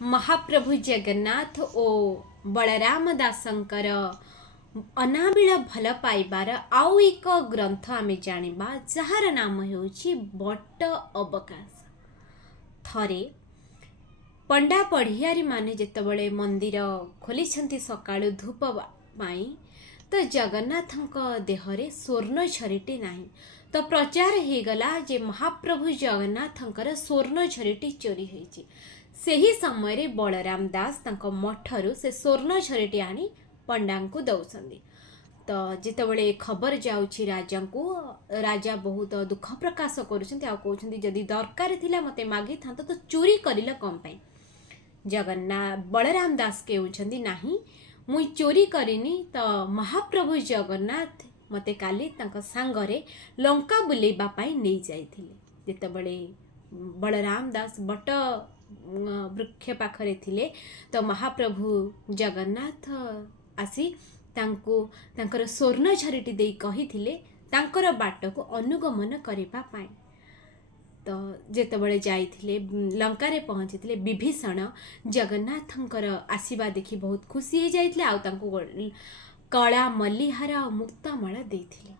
महाप्रभु जगन्नाथ ओ बलराम दासंकर अनाबिल भल पाइबार आउ एक ग्रंथ आमे जानिबा जार नाम हेउछि बट अवकाश। थरे पंडा पढ़ियारी माने जेतबळे मंदिर खोली सकाळु धूप पाई तो जगन्नाथଙ୍କ देहरे स्वर्ण छरीटी नाही तो प्रचार हो गला जे महाप्रभु जगन्नाथଙ୍କର स्वर्ण छरीटी चोरी होईछि। सेही समय रे बलराम दास तांको मठरु से स्वर्ण छरीटी आनी पंडा को दौसंदी। तो जितेबले खबर जाउछि राजा को, राजा बहुत दुख प्रकाश करुछंती आ कहउछंती जदि दरकार थिला मते मागी थांतो तो चोरी करिला कम पई। जगन्नाथ बलराम दास कहउछंती नाही मुई चोरी करिनी तो महाप्रभु जगन्नाथ मते काली तांको सांगरे लंका बुलेबा पाई नै जाइथिले। जेतेबले बलराम दास बट वृक्ष पाखरे थिले तो महाप्रभु जगन्नाथ आसी तांको तांकर स्वर्ण झरीटी दे कहिथिले तांकर बाट को अनुगमन करिबा पाई। तो जेतेबले जाइथिले लंका रे पहुंचीथिले विभीषण जगन्नाथंकर आशीर्वाद देखि बहुत खुशी हो जाइथिले आ तांको कला मल्लीहार और मुक्तामाला देथिले।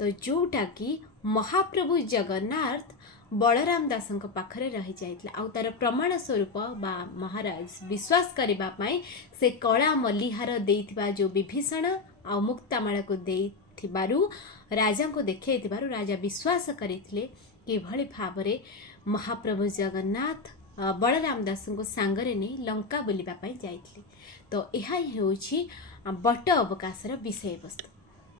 तो जोटा कि महाप्रभु जगन्नाथ बलराम दासंक पाखरे रही जाइथिले आ तार प्रमाण स्वरूप बा महाराज विश्वास करबा पई से कला मल्लीहार देइथिबा जो विभीषण आ मुक्तामाला को देइथिबारु राजा को देखैथिबारु राजा विश्वास करिथिले कि भली भाबरे महाप्रभु जगन्नाथ बलराम दासंक सांगरे नै लंका बुलिबा पई जाइथिले। तो एहा हेउछि बट अवकाशर विषय वस्तु।